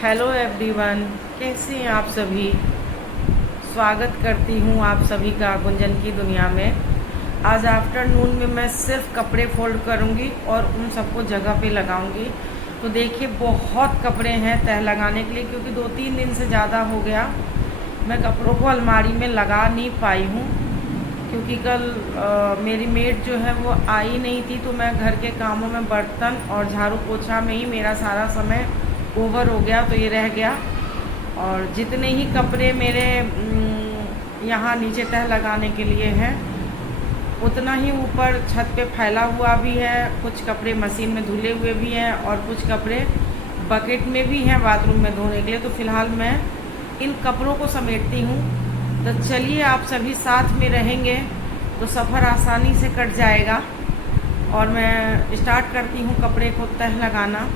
Hello everyone, कैसे हैं आप सभी। स्वागत करती हूँ आप सभी का गुंजन की दुनिया में। आज आफ्टरनून में मैं सिर्फ कपड़े फोल्ड करूँगी और उन सबको जगह पे लगाऊँगी। तो देखिए, बहुत कपड़े हैं तह लगाने के लिए, क्योंकि 2-3 दिन से ज़्यादा हो गया मैं कपड़ों को अलमारी में लगा नहीं पाई हूँ। क्योंकि कल मेरी मेड जो है वो आई नहीं थी, तो मैं घर के कामों में बर्तन और झाड़ू पोछा में ही मेरा सारा समय ओवर हो गया, तो ये रह गया। और जितने ही कपड़े मेरे यहाँ नीचे तह लगाने के लिए हैं, उतना ही ऊपर छत पे फैला हुआ भी है। कुछ कपड़े मशीन में धुले हुए भी हैं और कुछ कपड़े बकेट में भी हैं बाथरूम में धोने के लिए। तो फ़िलहाल मैं इन कपड़ों को समेटती हूँ। तो चलिए, आप सभी साथ में रहेंगे तो सफ़र आसानी से कट जाएगा। और मैं स्टार्ट करती हूँ कपड़े को तह लगाना।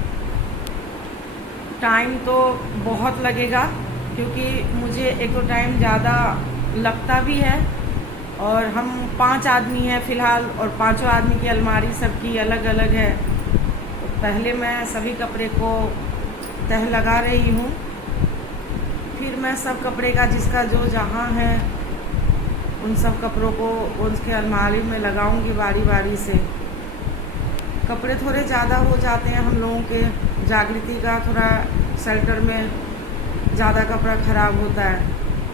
टाइम तो बहुत लगेगा, क्योंकि मुझे एक तो टाइम ज़्यादा लगता भी है, और हम 5 आदमी हैं फ़िलहाल, और पांचों आदमी की अलमारी सबकी अलग अलग है। तो पहले मैं सभी कपड़े को तह लगा रही हूँ, फिर मैं सब कपड़े का जिसका जो जहाँ है उन सब कपड़ों को उसके अलमारी में लगाऊंगी बारी बारी से। कपड़े थोड़े ज़्यादा हो जाते हैं हम लोगों के। जागृति का थोड़ा शेल्टर में ज़्यादा कपड़ा ख़राब होता है,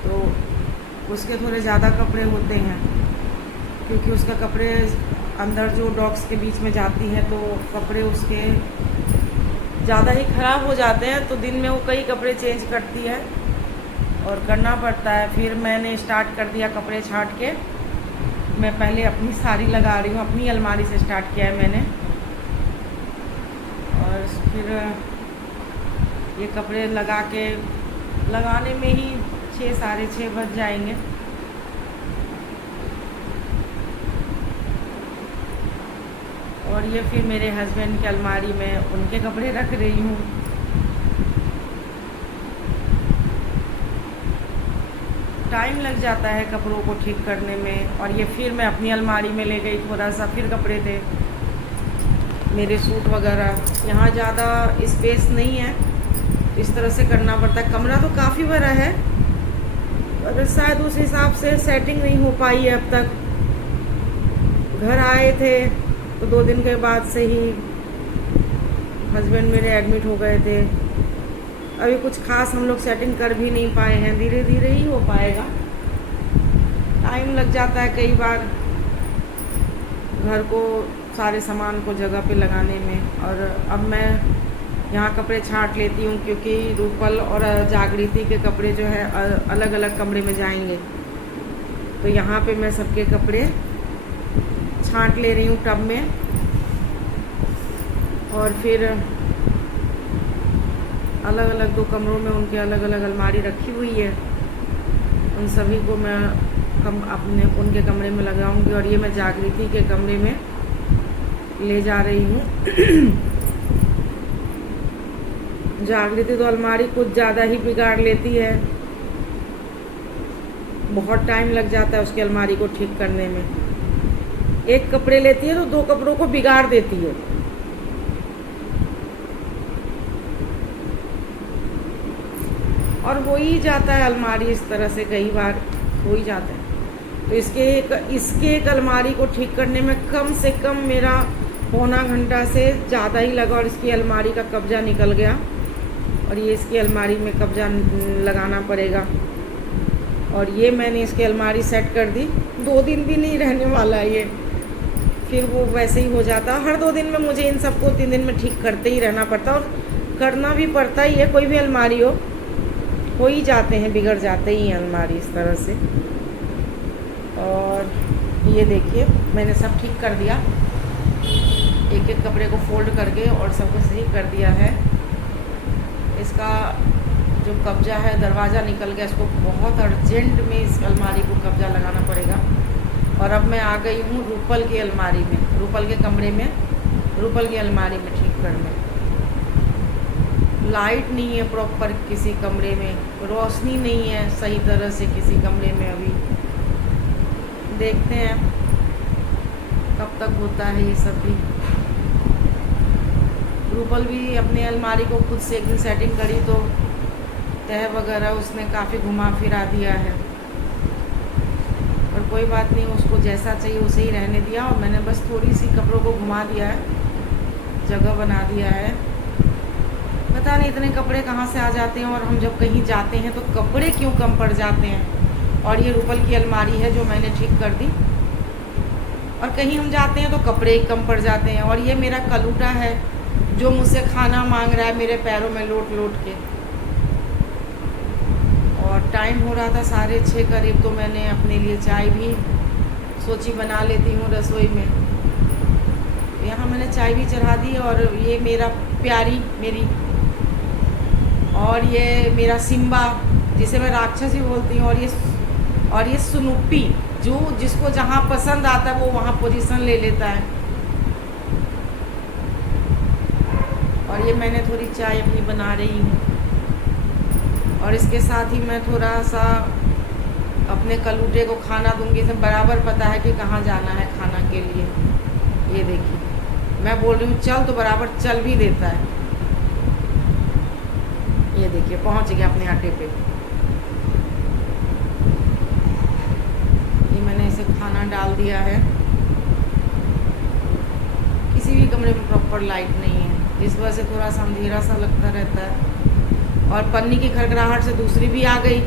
तो उसके थोड़े ज़्यादा कपड़े होते हैं, क्योंकि उसका कपड़े अंदर जो डॉग्स के बीच में जाती है, तो कपड़े उसके ज़्यादा ही ख़राब हो जाते हैं। तो दिन में वो कई कपड़े चेंज करती है और करना पड़ता है। फिर मैंने स्टार्ट कर दिया कपड़े छांट के। मैं पहले अपनी साड़ी लगा रही हूँ, अपनी अलमारी से स्टार्ट किया है मैंने। और फिर ये कपड़े लगाने में ही 6 साढ़े 6 बज जाएंगे। और ये फिर मेरे हस्बैंड की अलमारी में उनके कपड़े रख रही हूँ। टाइम लग जाता है कपड़ों को ठीक करने में। और ये फिर मैं अपनी अलमारी में ले गई, थोड़ा सा फिर कपड़े थे मेरे सूट वगैरह। यहाँ ज़्यादा स्पेस नहीं है, इस तरह से करना पड़ता है। कमरा तो काफ़ी बड़ा है, अगर शायद उस हिसाब से सेटिंग नहीं हो पाई है अब तक। घर आए थे तो 2 दिन के बाद से ही हस्बैंड मेरे एडमिट हो गए थे। अभी कुछ खास हम लोग सेटिंग कर भी नहीं पाए हैं, धीरे धीरे ही हो पाएगा। टाइम लग जाता है कई बार घर को सारे सामान को जगह पे लगाने में। और अब मैं यहाँ कपड़े छांट लेती हूँ, क्योंकि रूपल और जागृति के कपड़े जो है अलग अलग कमरे में जाएंगे। तो यहाँ पे मैं सबके कपड़े छांट ले रही हूँ टब में। और फिर अलग अलग 2 कमरों में उनके अलग अलग अलमारी रखी हुई है, उन सभी को मैं अपने उनके कमरे में लगाऊंगी। और ये मैं जागृति के कमरे में ले जा रही हूँ। जागृति तो अलमारी कुछ ज़्यादा ही बिगाड़ लेती है, बहुत टाइम लग जाता है उसकी अलमारी को ठीक करने में। एक कपड़े लेती है तो 2 कपड़ों को बिगाड़ देती है। और हो ही जाता है अलमारी इस तरह से, कई बार हो ही जाता है। तो इसके एक अलमारी को ठीक करने में कम से कम मेरा पौना घंटा से ज़्यादा ही लगा, और इसकी अलमारी का कब्जा निकल गया। और ये इसकी अलमारी में कब्जा लगाना पड़ेगा। और ये मैंने इसकी अलमारी सेट कर दी। 2 दिन भी नहीं रहने वाला है ये, फिर वो वैसे ही हो जाता। हर 2 दिन में मुझे इन सबको 3 दिन में ठीक करते ही रहना पड़ता, और करना भी पड़ता ही है। कोई भी अलमारी हो ही जाते हैं, बिगड़ जाते ही हैं अलमारी इस तरह से। और ये देखिए, मैंने सब ठीक कर दिया, एक एक कपड़े को फोल्ड करके और सबको सही कर दिया है। इसका जो कब्जा है, दरवाज़ा निकल गया, इसको बहुत अर्जेंट में इस अलमारी को कब्जा लगाना पड़ेगा। और अब मैं आ गई हूँ रूपल की अलमारी में, रूपल के कमरे में, रूपल की अलमारी में ठीक करने। लाइट नहीं है प्रॉपर किसी कमरे में, रोशनी नहीं है सही तरह से किसी कमरे में। अभी देखते हैं कब तक होता है ये सब भी। रूपल भी अपनी अलमारी को खुद से एक दिन सेटिंग करी तो तह वगैरह उसने काफ़ी घुमा फिरा दिया है, और कोई बात नहीं, उसको जैसा चाहिए उसे ही रहने दिया। और मैंने बस थोड़ी सी कपड़ों को घुमा दिया है, जगह बना दिया है। पता नहीं इतने कपड़े कहाँ से आ जाते हैं, और हम जब कहीं जाते हैं तो कपड़े क्यों कम पड़ जाते हैं। और ये रूपल की अलमारी है जो मैंने ठीक कर दी, और कहीं हम जाते हैं तो कपड़े ही कम पड़ जाते हैं। और ये मेरा कलूटा है जो मुझसे खाना मांग रहा है मेरे पैरों में लोट लोट के। और टाइम हो रहा था 6:30 करीब, तो मैंने अपने लिए चाय भी सोची बना लेती हूँ रसोई में। यहाँ मैंने चाय भी चढ़ा दी, और ये मेरा प्यारी मेरी, और ये मेरा सिम्बा जिसे मैं राक्षस ही बोलती हूँ, और ये स्नूपी जो जिसको जहाँ पसंद आता है वो वहाँ पोजीशन ले लेता है। और ये मैंने थोड़ी चाय अपनी बना रही हूँ, और इसके साथ ही मैं थोड़ा सा अपने कलूटे को खाना दूंगी। इसे बराबर पता है कि कहाँ जाना है खाना के लिए। ये देखिए, मैं बोल रही हूँ चल तो बराबर चल भी देता है। ये देखिए पहुँच गया अपने आटे पे। ये मैंने इसे खाना डाल दिया है। किसी भी कमरे में प्रॉपर लाइट नहीं है, इस वजह से थोड़ा सा अंधेरा सा लगता रहता है। और पन्नी की खड़खड़ाहट से दूसरी भी आ गई।